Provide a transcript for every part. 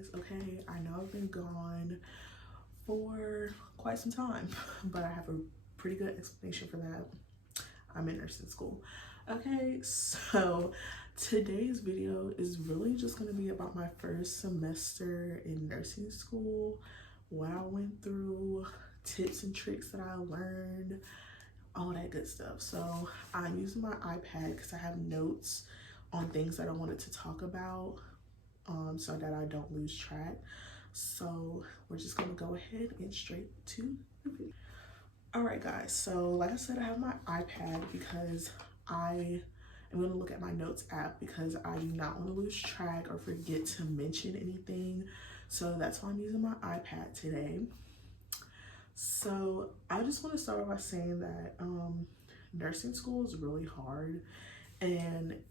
guys. Okay, I know I've been gone for quite some time, but I have a pretty good explanation for that. I'm in nursing school. Okay, so today's video is really just going to be about my first semester in nursing school, what I went through, tips and tricks that I learned, all that good stuff. So I'm using my iPad because I have notes on things that I wanted to talk about, so that I don't lose track. So we're just gonna go ahead and get straight to the video. All right, guys, so like I said, I have my iPad because I am gonna look at my notes app because I do not want to lose track or forget to mention anything. So that's why I'm using my iPad today. So I just want to start by saying that nursing school is really hard, and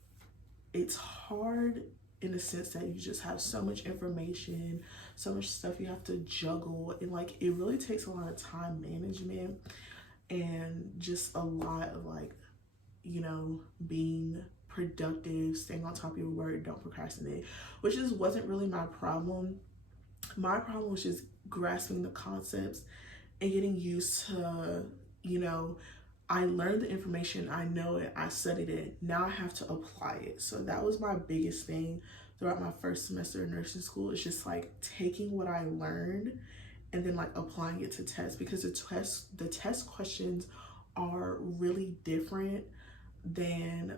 it's hard in the sense that you just have so much information, so much stuff you have to juggle, and like it really takes a lot of time management and just a lot of like, you know, being productive, staying on top of your work, don't procrastinate, which just wasn't really my problem. My problem was just grasping the concepts and getting used to, you know, I learned the information, I know it, I studied it, now I have to apply it. So that was my biggest thing throughout my first semester in nursing school. It's just like taking what I learned and then like applying it to tests, because the test questions are really different than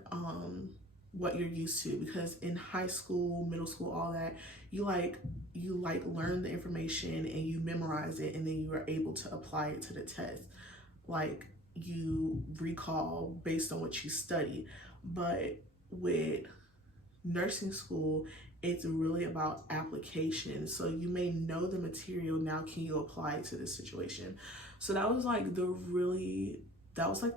what you're used to, because in high school, middle school, all that, you learn the information and you memorize it, and then you are able to apply it to the test. Like, you recall based on what you study. But with nursing school, it's really about application. So you may know the material, now can you apply it to this situation? So that was like the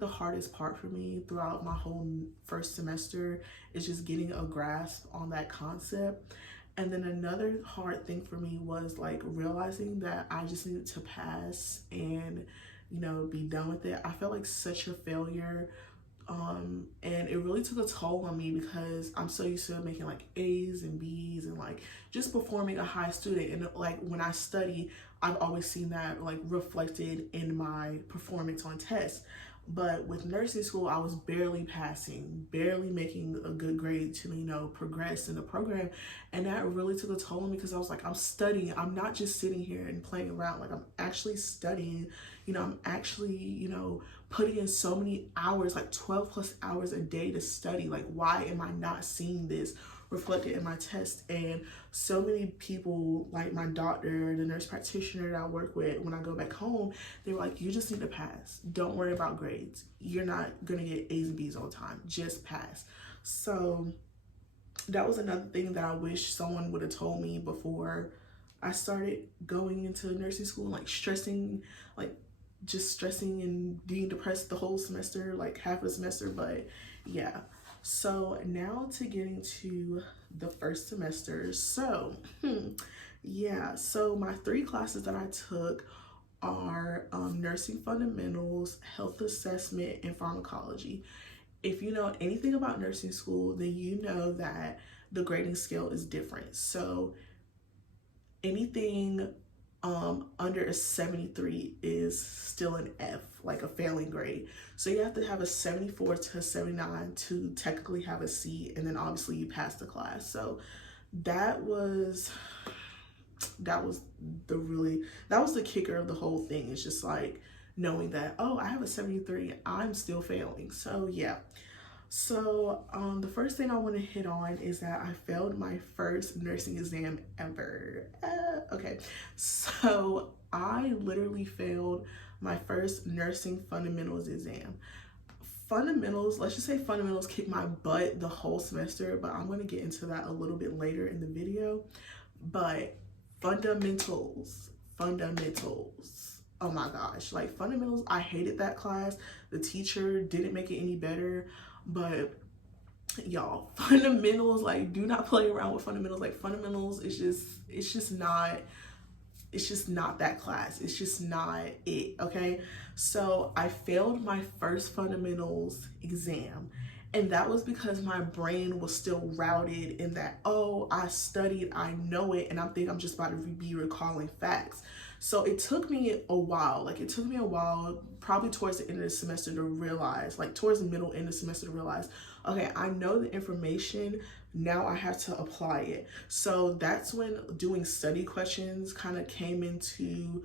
hardest part for me throughout my whole first semester, is just getting a grasp on that concept. And then another hard thing for me was like realizing that I just needed to pass and, you know, be done with it. I felt like such a failure, and it really took a toll on me because I'm so used to making like A's and B's and like just performing a high student. And like when I study, I've always seen that like reflected in my performance on tests. But with nursing school, I was barely passing, barely making a good grade to, you know, progress in the program. And that really took a toll on me because I was like, I'm studying. I'm not just sitting here and playing around. Like, I'm actually studying. You know, I'm actually, you know, putting in so many hours, like 12 plus hours a day to study. Like, why am I not seeing this reflected in my test? And so many people, like my doctor, the nurse practitioner that I work with, when I go back home, they were like, you just need to pass. Don't worry about grades. You're not gonna get A's and B's all the time. Just pass. So that was another thing that I wish someone would have told me before I started going into nursing school, like stressing, like just stressing and being depressed the whole semester, like half a semester. But yeah, so now to get into the first semester. So yeah, so my 3 classes that I took are nursing fundamentals, health assessment, and pharmacology. If you know anything about nursing school, then you know that the grading scale is different. So anything under a 73 is still an F, like a failing grade. So you have to have a 74 to a 79 to technically have a C, and then obviously you pass the class. So that was the kicker of the whole thing. It's just like knowing that, oh, I have a 73, I'm still failing. So yeah. So the first thing I want to hit on is that I failed my first nursing exam ever. Okay, so I literally failed my first nursing fundamentals exam. Fundamentals, let's just say fundamentals kicked my butt the whole semester, but I'm going to get into that a little bit later in the video. But fundamentals, oh my gosh, like fundamentals, I hated that class. The teacher didn't make it any better. But y'all, fundamentals, like, do not play around with fundamentals. Like, fundamentals is just not that class. It's just not it. Okay, so I failed my first fundamentals exam, And that was because my brain was still routed in that, oh, I studied, I know it, and I think I'm just about to be recalling facts. So it took me a while, probably towards the end of the semester to realize, like towards the middle end of the semester to realize, okay, I know the information, now I have to apply it. So that's when doing study questions kind of came into,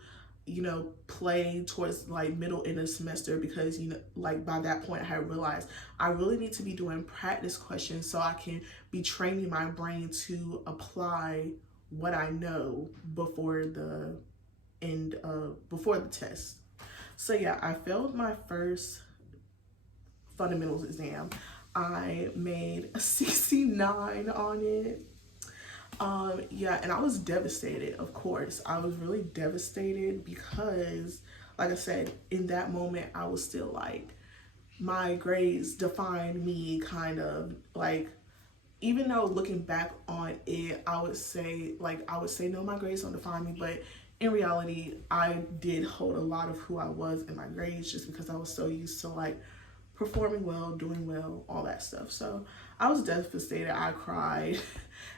play towards like middle end of the semester, because, like by that point I had realized I really need to be doing practice questions so I can be training my brain to apply what I know before the test. So yeah, I failed my first fundamentals exam. I made a 69 on it. Yeah, and I was devastated, of course. I was really devastated because, like I said, in that moment, I was still like, my grades defined me, kind of like, even though looking back on it, I would say, no, my grades don't define me, but in reality, I did hold a lot of who I was in my grades just because I was so used to like performing well, doing well, all that stuff. So I was devastated. I cried.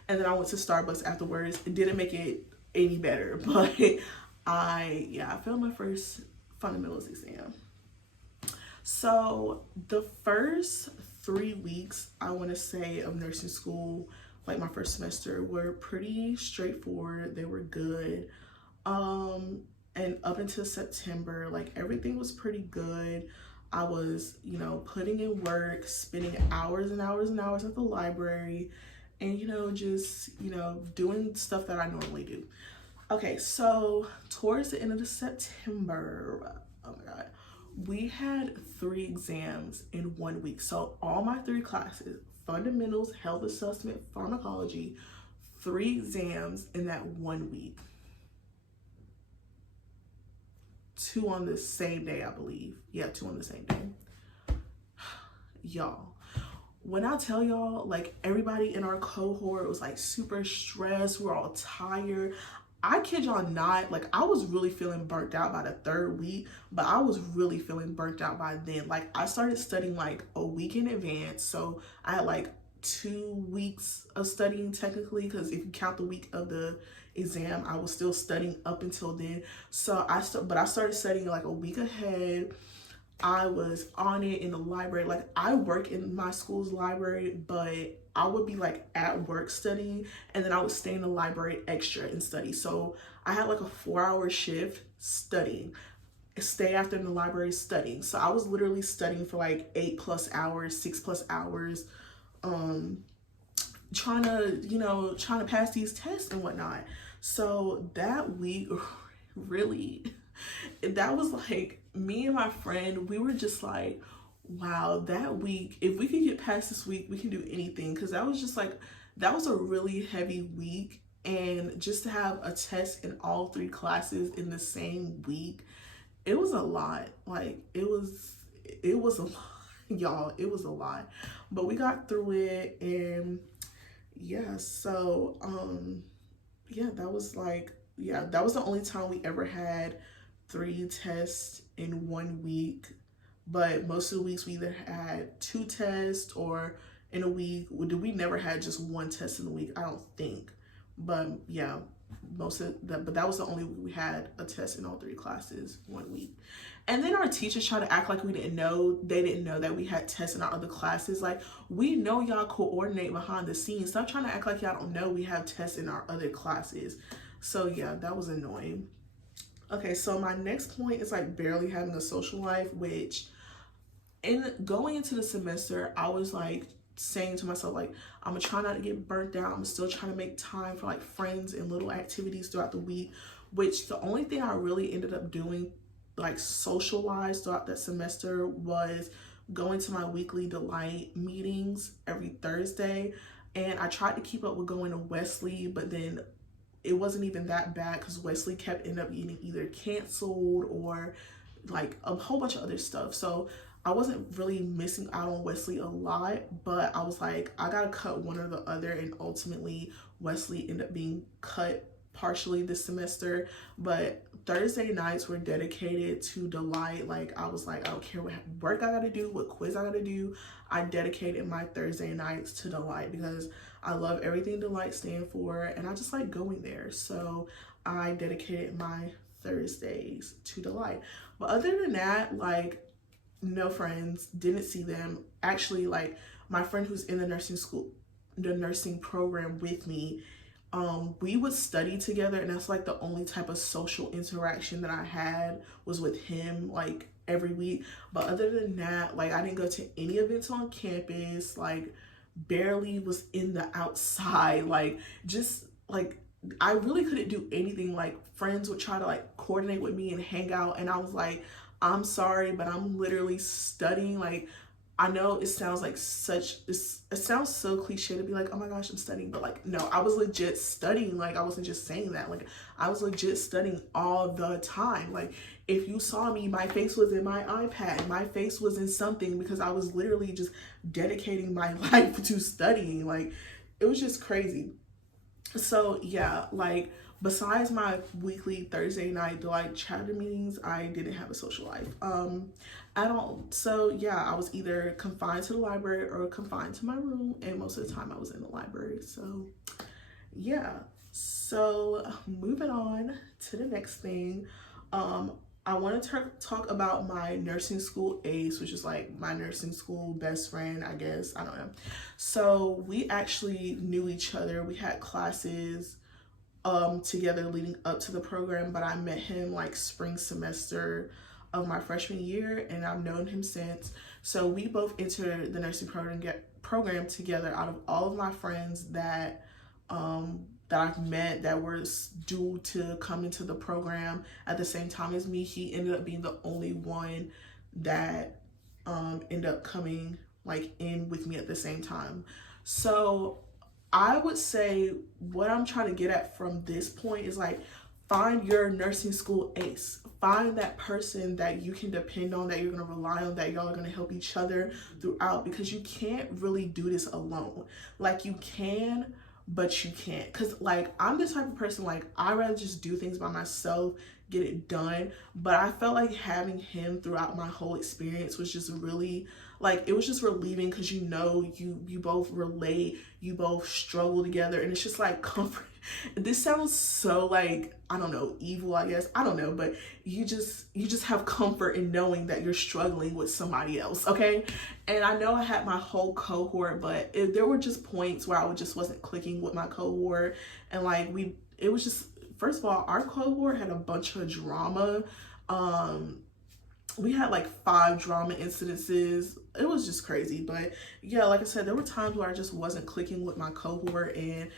And then I went to Starbucks afterwards. It didn't make it any better, but I failed my first fundamentals exam. So the first 3 weeks, I want to say, of nursing school, like my first semester, were pretty straightforward. They were good. And up until September, like everything was pretty good. I was, putting in work, spending hours and hours and hours at the library, and, just, doing stuff that I normally do. Okay, so towards the end of the September, oh my God, we had 3 exams in 1 week. So all my 3 classes, fundamentals, health assessment, pharmacology, 3 exams in that 1 week. 2 on the same day, I believe. Yeah, 2 on the same day. Y'all, when I tell y'all, like everybody in our cohort was like super stressed, we're all tired. I kid y'all not, like I was really feeling burnt out by the 3rd week, but I was really feeling burnt out by then. Like I started studying like a week in advance. So I had like 2 weeks of studying technically, because if you count the week of the exam, I was still studying up until then. So I started studying like a week ahead. I was on it in the library. Like I work in my school's library, but I would be like at work studying, and then I would stay in the library extra and study. So I had like a 4-hour shift studying, stay after in the library studying. So I was literally studying for like 8+ hours, 6+ hours, trying to pass these tests and whatnot. So that week, really, that was like, me and my friend, we were just like, wow, that week, if we could get past this week, we can do anything. Because that was just like, that was a really heavy week. And just to have a test in all 3 classes in the same week, it was a lot. Like it was a lot, y'all. It was a lot, but we got through it. And yeah, so that was the only time we ever had 3 tests in 1 week. But most of the weeks we either had 2 tests, or in a week we never had just 1 test in a week, I don't think. But yeah, but that was the only week we had a test in all 3 classes 1 week. And then our teachers tried to act like we didn't know. They didn't know that we had tests in our other classes. Like, we know y'all coordinate behind the scenes. Stop trying to act like y'all don't know we have tests in our other classes. So yeah, that was annoying. Okay, so my next point is like barely having a social life, which in going into the semester, I was like saying to myself, like, I'm gonna try not to get burnt out. I'm still trying to make time for like friends and little activities throughout the week, which the only thing I really ended up doing like social wise throughout that semester was going to my weekly Delight meetings every Thursday. And I tried to keep up with going to Wesley, but then it wasn't even that bad because Wesley kept ending up getting either canceled or like a whole bunch of other stuff. So I wasn't really missing out on Wesley a lot, but I was like, I gotta cut one or the other, and ultimately Wesley ended up being cut partially this semester, but Thursday nights were dedicated to Delight. Like, I was like, I don't care what work I gotta do, what quiz I gotta do. I dedicated my Thursday nights to Delight because I love everything Delight stand for, and I just like going there. So I dedicated my Thursdays to Delight. But other than that, like, no friends, didn't see them. Actually, like, my friend who's in the nursing school, the nursing program with me, we would study together, and that's like the only type of social interaction that I had was with him, like, every week. But other than that, like, I didn't go to any events on campus, like, barely was in the outside, like, just like, I really couldn't do anything. Like, friends would try to like coordinate with me and hang out, and I was like, I'm sorry, but I'm literally studying. Like, I know it sounds like it sounds so cliche to be like, oh my gosh, I'm studying, but like, no, I was legit studying. Like, I wasn't just saying that. Like, I was legit studying all the time. Like, if you saw me, my face was in my iPad, my face was in something, because I was literally just dedicating my life to studying. Like, it was just crazy. So yeah, like, besides my weekly Thursday night like chapter meetings, I didn't have a social life at all. So yeah, I was either confined to the library or confined to my room, and most of the time I was in the library. So yeah, so moving on to the next thing, I want to talk about my nursing school ace, which is like my nursing school best friend, I guess. I don't know. So we actually knew each other. We had classes together leading up to the program, but I met him like spring semester of my freshman year, and I've known him since. So we both entered the nursing program together. Out of all of my friends that I've met that were due to come into the program at the same time as me, he ended up being the only one that ended up coming like in with me at the same time. So I would say what I'm trying to get at from this point is like, find your nursing school ace. Find that person that you can depend on, that you're going to rely on, that y'all are going to help each other throughout, because you can't really do this alone. Like, you can, but you can't. Because like, I'm the type of person, like, I'd rather just do things by myself, get it done. But I felt like having him throughout my whole experience was just really, like, it was just relieving, because you know, you both relate, you both struggle together, and it's just like comfort. This sounds so like, I don't know, evil, I guess, I don't know, but you just have comfort in knowing that you're struggling with somebody else, okay? And I know I had my whole cohort, but there were just points where I just wasn't clicking with my cohort, and like, it was just, first of all, our cohort had a bunch of drama. We had like 5 drama incidences. It was just crazy. But yeah, like I said, there were times where I just wasn't clicking with my cohort, and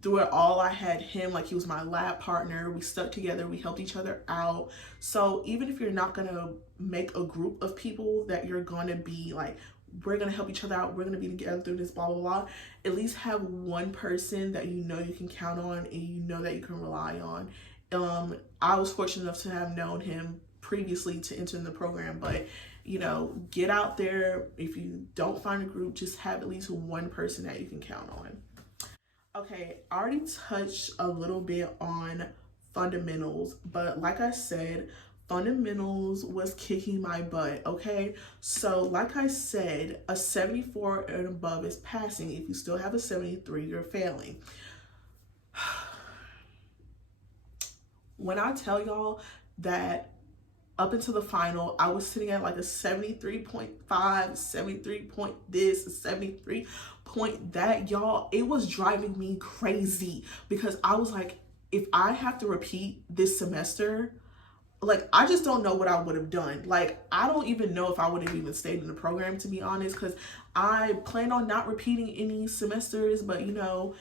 through it all, I had him. Like, he was my lab partner. We stuck together, we helped each other out. So even if you're not gonna make a group of people that you're gonna be like, we're gonna help each other out, we're gonna be together through this, blah blah blah, at least have one person that you know you can count on, and you know that you can rely on. I was fortunate enough to have known him previously to enter in the program, but you know, get out there. If you don't find a group, just have at least one person that you can count on. Okay, I already touched a little bit on fundamentals, but like I said, fundamentals was kicking my butt, okay? So like I said, a 74 and above is passing. If you still have a 73, you're failing. When I tell y'all that up until the final, I was sitting at like a 73.5, 73 point this, 73 point that, y'all, it was driving me crazy, because I was like, if I have to repeat this semester, like, I just don't know what I would have done. Like, I don't even know if I would have even stayed in the program, to be honest, because I plan on not repeating any semesters, but you know,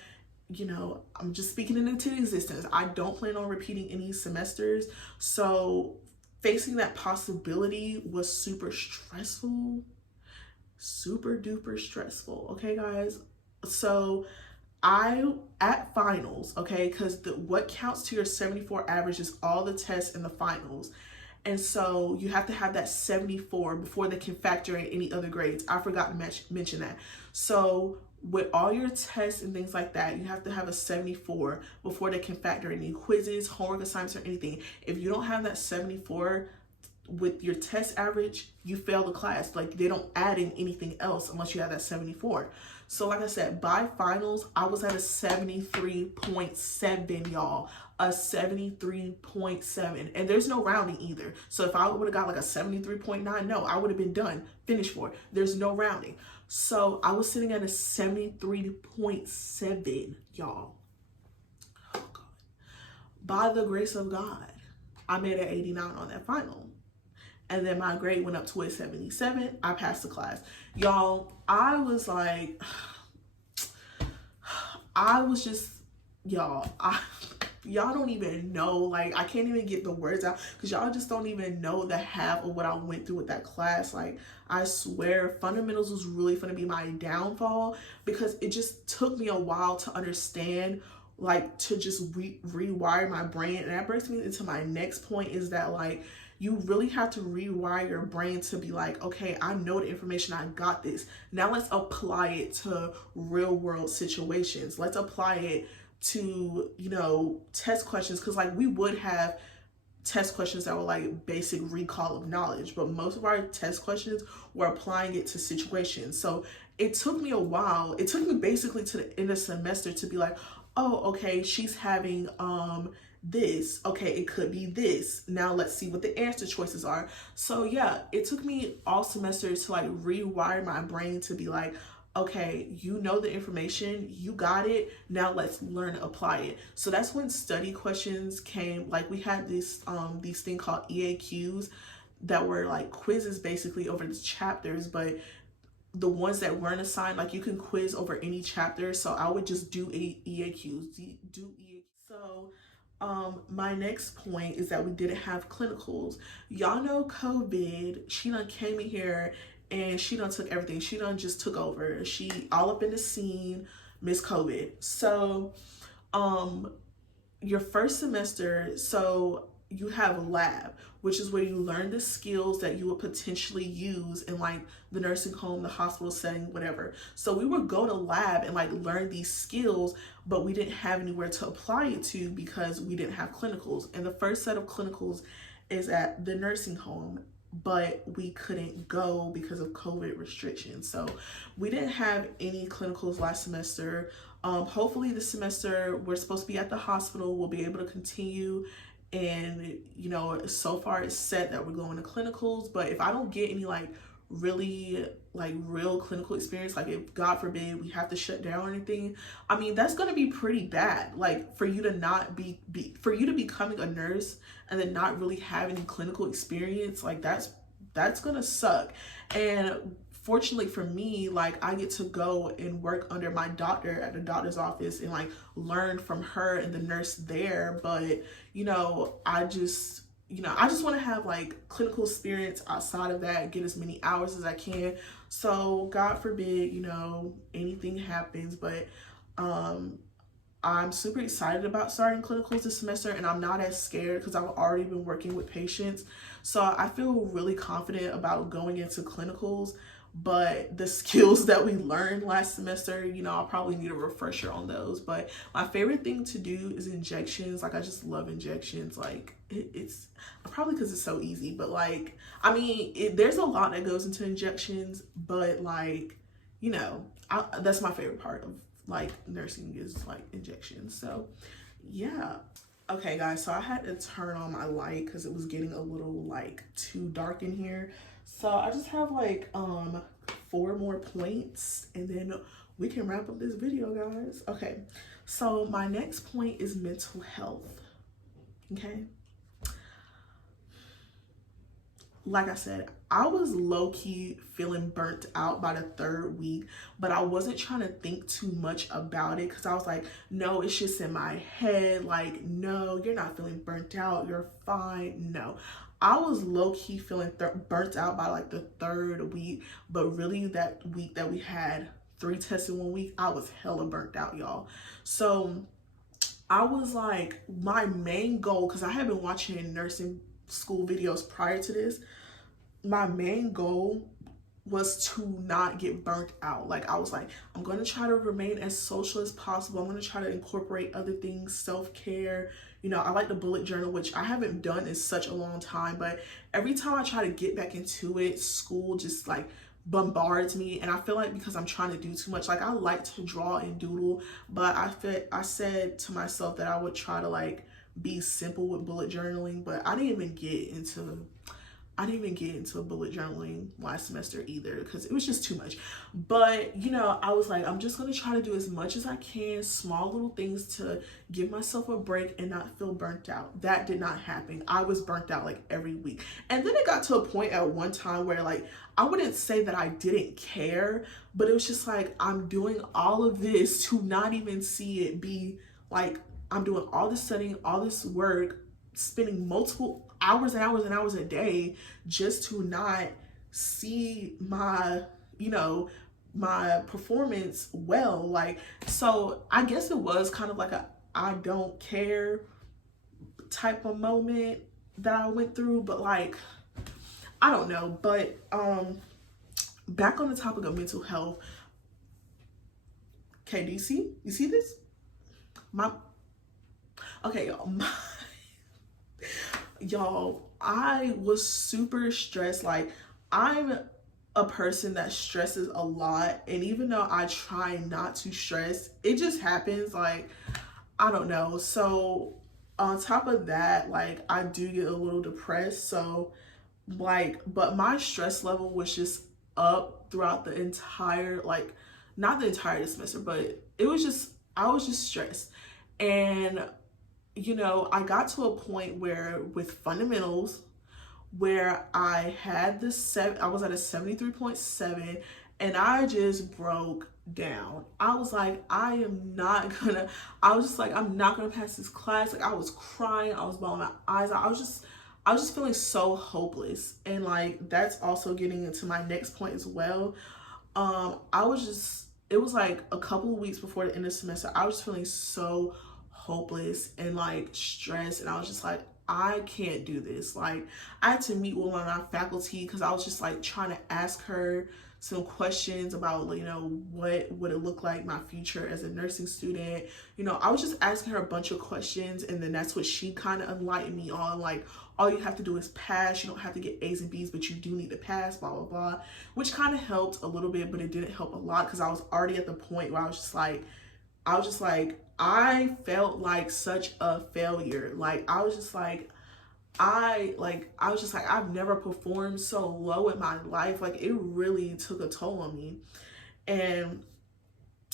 I'm just speaking it into existence. I don't plan on repeating any semesters. So facing that possibility was super stressful, super duper stressful. Okay, guys. So at finals, okay, because what counts to your 74 average is all the tests and the finals. And so you have to have that 74 before they can factor in any other grades. I forgot to mention that. So with all your tests and things like that, you have to have a 74 before they can factor any quizzes, homework assignments, or anything. If you don't have that 74 with your test average, you fail the class. Like, they don't add in anything else unless you have that 74. So like I said, by finals, I was at a 73.7, y'all. A 73.7. And there's no rounding either. So if I would have got like a 73.9, no, I would have been done, finished for it. There's no rounding. So I was sitting at a 73.7, y'all. Oh God. By the grace of God, I made an 89 on that final. And then my grade went up to a 77. I passed the class. Y'all, I was like, y'all don't even know, like, I can't even get the words out because y'all just don't even know the half of what I went through with that class. Like, I swear fundamentals was really going to be my downfall because it just took me a while to understand, like, to just rewire my brain. And that brings me into my next point, is that, like, you really have to rewire your brain to be like, okay, I know the information, I got this. Now let's apply it to real world situations. Let's apply it to, you know, test questions. Cause like we would have test questions that were like basic recall of knowledge, but most of our test questions were applying it to situations. So it took me a while. It took me basically to the end of the semester to be like, oh, okay, she's having, this, okay, it could be this. Now let's see what the answer choices are. So yeah, it took me all semester to like rewire my brain to be like, okay, you know the information, you got it, now let's learn to apply it. So that's when study questions came. Like we had these thing called EAQs that were like quizzes basically over the chapters, but the ones that weren't assigned, like you can quiz over any chapter. So I would just do EAQs, So my next point is that we didn't have clinicals. Y'all know COVID, she done came in here and she done took everything. She done just took over. She all up in the scene, Miss COVID. So your first semester, so you have a lab, which is where you learn the skills that you would potentially use in like the nursing home, the hospital setting, whatever. So we would go to lab and like learn these skills, but we didn't have anywhere to apply it to because we didn't have clinicals. And the first set of clinicals is at the nursing home, but we couldn't go because of COVID restrictions. So we didn't have any clinicals last semester. Hopefully this semester we're supposed to be at the hospital. We'll be able to continue, and you know, so far it's set that we're going to clinicals. But if I don't get any like really like real clinical experience, like if God forbid we have to shut down or anything, I mean that's gonna be pretty bad. Like for you to not be for you to becoming a nurse and then not really have any clinical experience, like that's gonna suck. And fortunately for me, like I get to go and work under my doctor at the doctor's office and like learn from her and the nurse there. But you know, I just want to have like clinical experience outside of that, get as many hours as I can. So God forbid, you know, anything happens. But I'm super excited about starting clinicals this semester, and I'm not as scared because I've already been working with patients. So I feel really confident about going into clinicals. But the skills that we learned last semester, you know, I'll probably need a refresher on those. But my favorite thing to do is injections. Like I just love injections. Like it's probably because it's so easy, but like, I mean, there's a lot that goes into injections, but like, you know, that's my favorite part of like nursing is like injections. So yeah. Okay guys, so I had to turn on my light because it was getting a little like too dark in here. So I just have like 4 more points and then we can wrap up this video, guys. Okay, so my next point is mental health. Okay, like I said, I was low-key feeling burnt out by the 3rd week, but I wasn't trying to think too much about it because I was like, no, it's just in my head. Like, no, you're not feeling burnt out. You're fine. No, I was low-key feeling burnt out by like the 3rd week, but really that week that we had 3 tests in 1 week, I was hella burnt out, y'all. So I was like, my main goal, because I had been watching nursing school videos prior to this, my main goal was to not get burnt out. Like I was like, I'm going to try to remain as social as possible. I'm going to try to incorporate other things, self-care. You know, I like the bullet journal, which I haven't done in such a long time, but every time I try to get back into it, school just like bombards me. And I feel like because I'm trying to do too much, like I like to draw and doodle, but I said to myself that I would try to like be simple with bullet journaling, but I didn't even get into bullet journaling last semester either because it was just too much. But, you know, I was like, I'm just going to try to do as much as I can, small little things to give myself a break and not feel burnt out. That did not happen. I was burnt out like every week. And then it got to a point at one time where like, I wouldn't say that I didn't care, but it was just like, I'm doing all of this to not even see it be like, I'm doing all this studying, all this work, spending multiple hours and hours and hours a day just to not see my, you know, my performance well. Like, so I guess it was kind of like a I don't care type of moment that I went through, but like, I don't know. But back on the topic of mental health. Okay, do you see this? Okay, y'all, I was super stressed. Like, I'm a person that stresses a lot, and even though I try not to stress, it just happens. Like, I don't know. So on top of that, like, I do get a little depressed. So like, but my stress level was just up throughout the entire, like, not the entire semester, but it was just, I was just stressed. And you know, I got to a point where with fundamentals, where I had I was at a 73.7, and I just broke down. I was like, I was just like, I'm not gonna pass this class. Like, I was crying, I was bawling my eyes out. I was just feeling so hopeless. And like, that's also getting into my next point as well. It was like a couple of weeks before the end of the semester, I was feeling so hopeless and like stressed, and I was just like, I can't do this. Like, I had to meet with one of my faculty because I was just like trying to ask her some questions about, you know, what would it look like my future as a nursing student. You know, I was just asking her a bunch of questions, and then that's what she kind of enlightened me on. Like, all you have to do is pass. You don't have to get A's and B's, but you do need to pass, blah, blah, blah, which kind of helped a little bit, but it didn't help a lot because I was already at the point where I was just like, I felt like such a failure. Like, I was just like, I've never performed so low in my life. Like, it really took a toll on me. And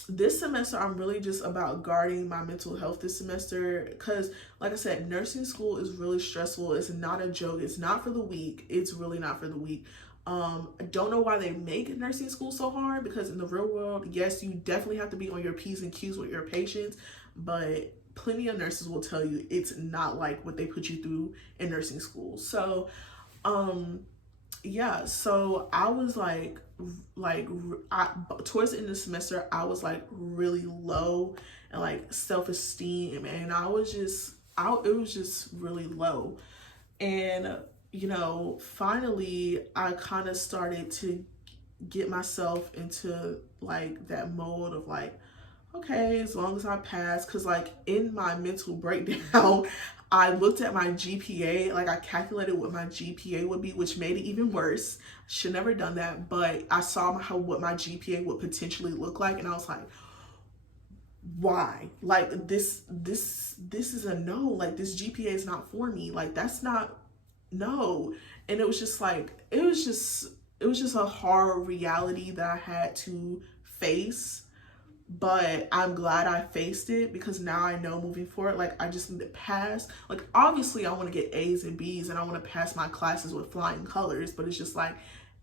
this semester, I'm really just about guarding my mental health this semester. Because, like I said, nursing school is really stressful. It's not a joke. It's not for the weak. It's really not for the weak. I don't know why they make nursing school so hard, because in the real world, yes, you definitely have to be on your P's and Q's with your patients, but plenty of nurses will tell you it's not like what they put you through in nursing school. So, yeah, so I was towards the end of the semester, I was like really low and like self-esteem, and it was just really low. And you know, finally, I kind of started to get myself into like that mode of like, okay, as long as I pass, because like in my mental breakdown, I looked at my GPA, like I calculated what my GPA would be, which made it even worse. Should never done that, but I saw what my GPA would potentially look like, and I was like, why? Like, this is a no. Like, this GPA is not for me. Like, that's not, no. And it was just like, it was just a hard reality that I had to face. But I'm glad I faced it, because now I know moving forward, like, I just need to pass. Like, obviously I want to get A's and B's and I want to pass my classes with flying colors, but it's just like,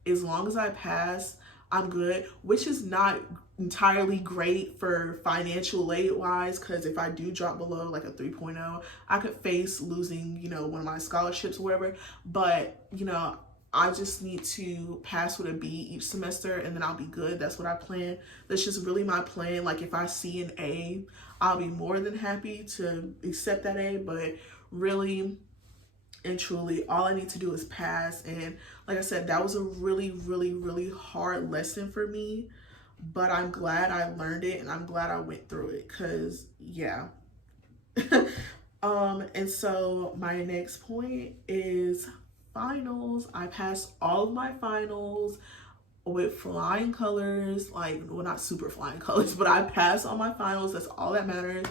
as long as I pass, I'm good, which is not entirely great for financial aid wise, because if I do drop below like a 3.0, I could face losing, you know, one of my scholarships or whatever. But, you know, I just need to pass with a B each semester, and then I'll be good. That's what I plan. That's just really my plan. Like, if I see an A, I'll be more than happy to accept that A, but really, And truly, all I need to do is pass. And like I said, that was a really, really, really hard lesson for me. But I'm glad I learned it, and I'm glad I went through it, because yeah. And so my next point is finals. I passed all of my finals with flying colors, like, well, not super flying colors, but I passed all my finals. That's all that matters.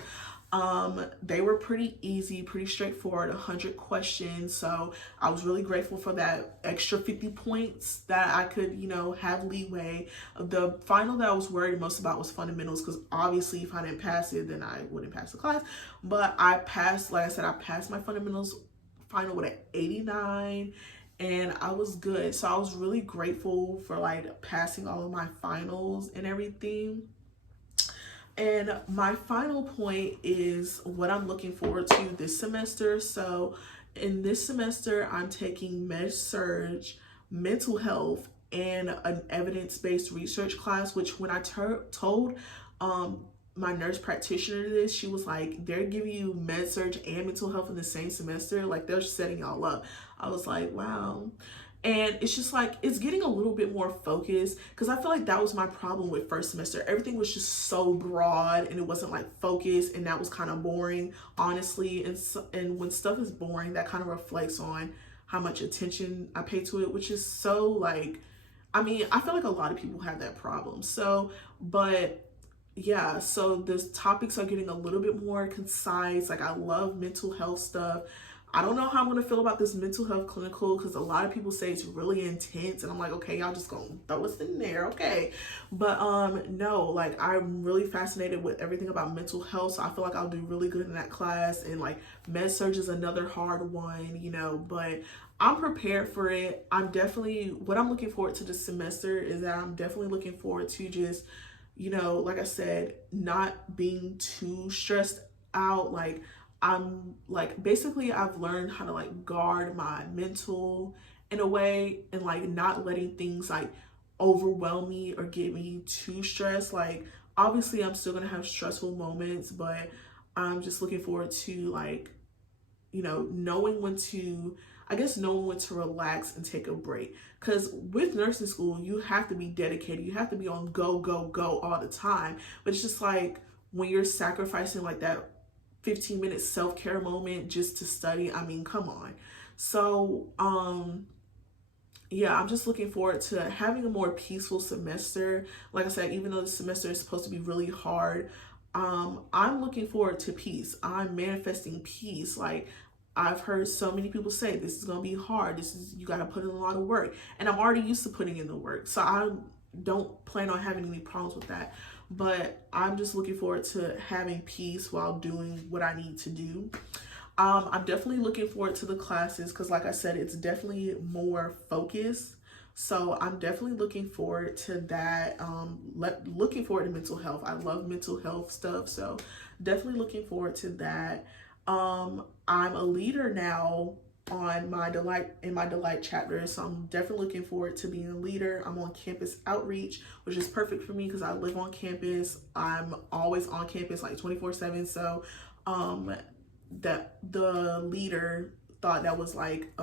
They were pretty easy, pretty straightforward, 100 questions. So I was really grateful for that extra 50 points that I could, you know, have leeway. The final that I was worried most about was fundamentals, because obviously if I didn't pass it, then I wouldn't pass the class. But I passed, like I said, I passed my fundamentals final with an 89, and I was good. So I was really grateful for like passing all of my finals and everything. And my final point is what I'm looking forward to this semester. So in this semester, I'm taking Med-Surg, mental health, and an evidence-based research class, which when I told my nurse practitioner this, she was like, they're giving you Med-Surg and mental health in the same semester. Like, they're setting y'all up. I was like, wow. And it's just like, it's getting a little bit more focused, because I feel like that was my problem with first semester. Everything was just so broad, and it wasn't like focused, and that was kind of boring, honestly. And when stuff is boring, that kind of reflects on how much attention I pay to it, which is so like, I mean, I feel like a lot of people have that problem. So, but yeah, so the topics are getting a little bit more concise. Like, I love mental health stuff. I don't know how I'm going to feel about this mental health clinical, because a lot of people say it's really intense, and I'm like, okay, y'all just going to throw us in there, okay. But no, like, I'm really fascinated with everything about mental health, so I feel like I'll do really good in that class. And like, Med-Surg is another hard one, you know, but I'm prepared for it. What I'm looking forward to this semester is that I'm definitely looking forward to just, you know, like I said, not being too stressed out. Like, I'm like, basically I've learned how to like guard my mental in a way, and like not letting things like overwhelm me or get me too stressed. Like, obviously I'm still gonna have stressful moments, but I'm just looking forward to, like, you know, knowing when to relax and take a break. Because with nursing school, you have to be dedicated. You have to be on go, go, go all the time. But it's just like, when you're sacrificing like that 15-minute self-care moment just to study, I mean, come on. So yeah, I'm just looking forward to having a more peaceful semester. Like I said, even though the semester is supposed to be really hard, I'm looking forward to peace. I'm manifesting peace. Like, I've heard so many people say this is going to be hard. You got to put in a lot of work. And I'm already used to putting in the work. So I don't plan on having any problems with that. But I'm just looking forward to having peace while doing what I need to do. I'm definitely looking forward to the classes, because like I said, it's definitely more focused. So I'm definitely looking forward to that. Looking forward to mental health. I love mental health stuff. So definitely looking forward to that. I'm a leader now on my Delight chapter, so I'm definitely looking forward to being a leader. I'm on campus outreach, which is perfect for me because I live on campus. I'm always on campus like 24/7. So that the leader thought that was like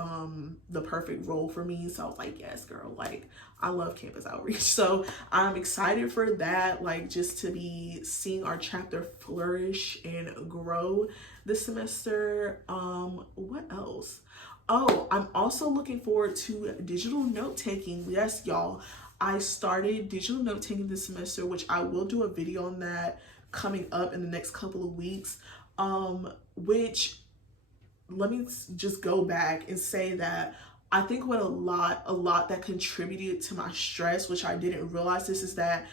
the perfect role for me. So I was like, yes, girl, like, I love campus outreach. So I'm excited for that, like, just to be seeing our chapter flourish and grow this semester. What else? Oh, I'm also looking forward to digital note-taking. Yes, y'all, I started digital note-taking this semester, which I will do a video on that coming up in the next couple of weeks. Which, let me just go back and say that I think what a lot that contributed to my stress, which I didn't realize this, is that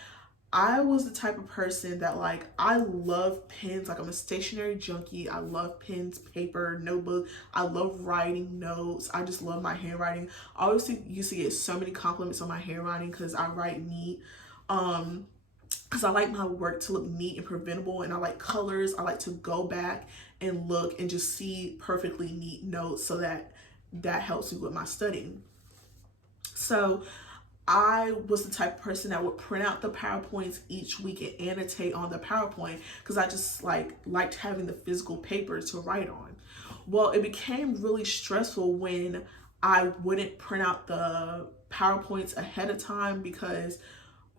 I was the type of person that, like, I love pens. Like, I'm a stationery junkie. I love pens, paper, notebook. I love writing notes. I just love my handwriting. I always used to get so many compliments on my handwriting because I write neat. Because I like my work to look neat and preventable, and I like colors. I like to go back and look and just see perfectly neat notes, so that helps me with my studying. So I was the type of person that would print out the PowerPoints each week and annotate on the PowerPoint, because I just liked having the physical paper to write on. Well, it became really stressful when I wouldn't print out the PowerPoints ahead of time because,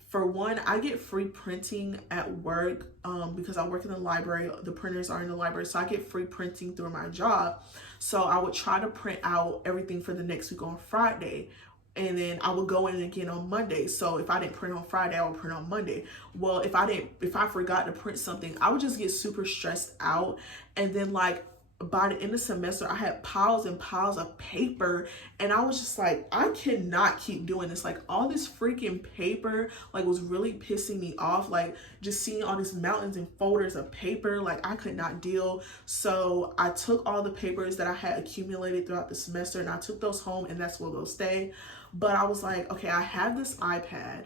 for one, I get free printing at work because I work in the library. The printers are in the library, so I get free printing through my job. So I would try to print out everything for the next week on Friday, and then I would go in again on Monday. So if I didn't print on Friday, I would print on Monday. Well, if I forgot to print something, I would just get super stressed out. And then, like, by the end of the semester, I had piles and piles of paper, and I was just like, I cannot keep doing this. Like, all this freaking paper, like, was really pissing me off. Like, just seeing all these mountains and folders of paper, like, I could not deal. So I took all the papers that I had accumulated throughout the semester, and I took those home, and that's where they'll stay. But I was like, okay, I have this iPad.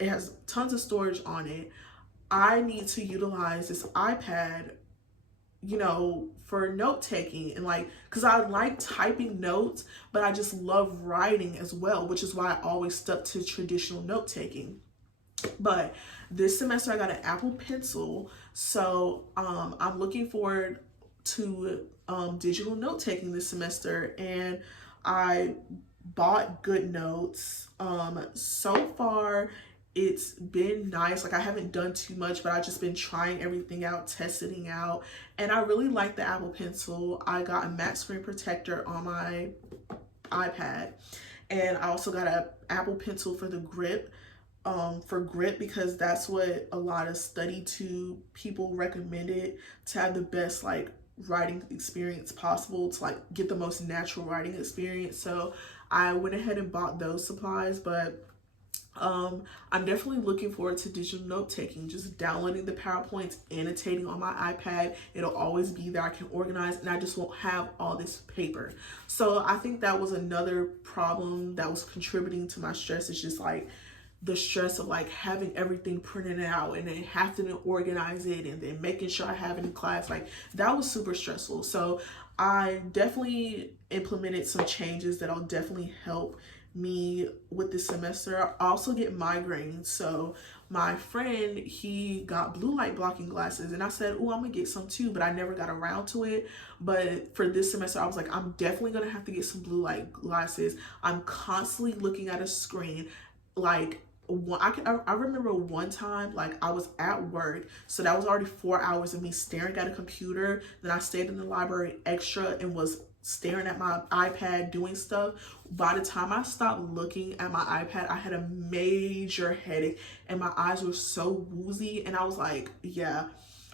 It has tons of storage on it. I need to utilize this iPad, you know, for note taking, and like, because I like typing notes, but I just love writing as well, which is why I always stuck to traditional note taking. But this semester I got an Apple Pencil, so I'm looking forward to digital note taking this semester, and I bought GoodNotes. So far it's been nice. Like, I haven't done too much, but I've just been trying everything out, testing out, and I really like the Apple Pencil. I got a matte screen protector on my iPad, and I also got an Apple Pencil for the grip, because that's what a lot of study tube people recommended to have the best, like, writing experience possible, to like get the most natural writing experience. So I went ahead and bought those supplies. But I'm definitely looking forward to digital note taking, just downloading the PowerPoints, annotating on my iPad. It'll always be there. I can organize, and I just won't have all this paper. So I think that was another problem that was contributing to my stress. It's just like the stress of like having everything printed out and then having to organize it and then making sure I have it in class. Like, that was super stressful. So I definitely implemented some changes that'll definitely help me with this semester. I also get migraines, so my friend, he got blue light blocking glasses, and I said, oh, I'm gonna get some too, but I never got around to it. But for this semester, I was like, I'm definitely gonna have to get some blue light glasses. I'm constantly looking at a screen. Like, I remember one time, like, I was at work, so that was already 4 hours of me staring at a computer. Then I stayed in the library extra and was staring at my iPad doing stuff. By the time I stopped looking at my iPad, I had a major headache and my eyes were so woozy, and I was like, yeah.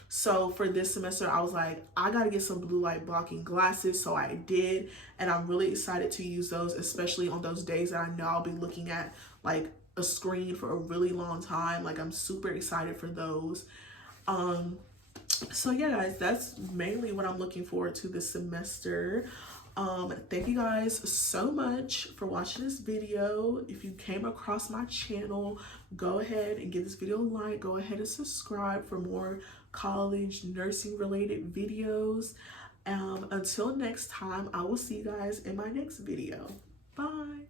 So for this semester, I was like, I gotta get some blue light blocking glasses. So I did, and I'm really excited to use those, especially on those days that I know I'll be looking at like a screen for a really long time. Like, I'm super excited for those. So yeah, guys, that's mainly what I'm looking forward to this semester. Thank you guys so much for watching this video. If you came across my channel, go ahead and give this video a like. Go ahead and subscribe for more college nursing related videos. Until next time, I will see you guys in my next video. Bye.